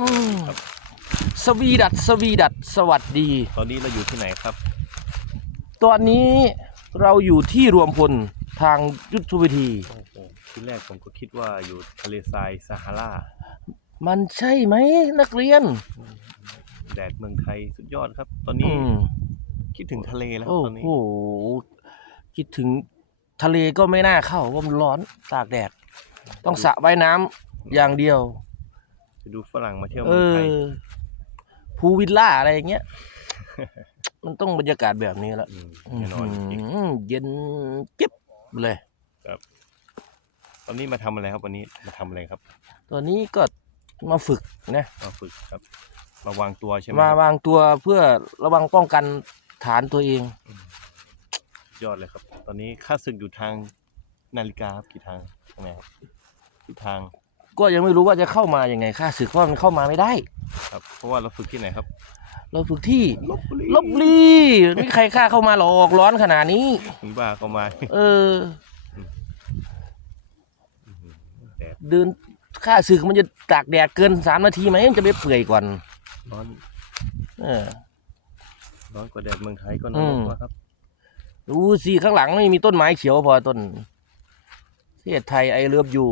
อืมสวีดัตสวีดัตสวัสดี ตอนนี้เราอยู่ที่ไหนครับ ตอนนี้เราอยู่ที่รวมพลทางยุทธวิธี โอ้โหที่แรกผมก็คิดว่าอยู่ทะเลทรายซาฮารา มันใช่ไหมนักเรียน แดดเมืองไทยสุดยอดครับ ตอนอืนี้มคิดถึงทะเลแล้วโอ้ตอนนี้ โห คิดถึงทะเลก็ไม่น่าเข้าเพราะมันร้อนตากแดด ต้องสระว่ายน้ำอย่างเดียวจะ ดูฝรั่งมาเที่ยวเอเมืองไทยอภูวิลล่าอะไรอย่างเงี้ย มันต้องบรรยากาศแบบนี้แล้วมแน่นอนจริงอื้อหือเย็นจิ๊บเลยตอนนี้มาทำอะไรครับ วันนี้มาทำอะไรครับตัวนี้ก็มาฝึกนะมาฝึกครับมาวางตัวใช่ไหมมาครับวางตัวเพื่อระวังป้องกันฐานตัวเองสุดยอดเลยครับ ตอนนี้ค่าศึกอยู่ทางนาฬิกาครับกี่ทางทางไหนครับทิศทาง ก็ยังไม่รู้ว่าจะเข้ามายังไงค่าศึกเพราะมันเข้ามาไม่ได้ ครับเพราะว่าเราฝึกที่ไหนครับเราฝึกที่ลบบุรีลบบุรีไม่มีใครกล้าเข้ามาหรอกร้อนขนาดนี้มีบ้าก็มา เออ แดดเดินค่าศึกมันจะตากแดดเกินสามนาทีไหมมันจะไปเปื่อยก่อน ร้อนเออ ร้อนกว่าแดดเมืองไทยก็นอืรมกแล้วครับดูสิข้างหลังไม่มีต้นไม้เขียวพอต้นประเทศไทยไอเลิฟยู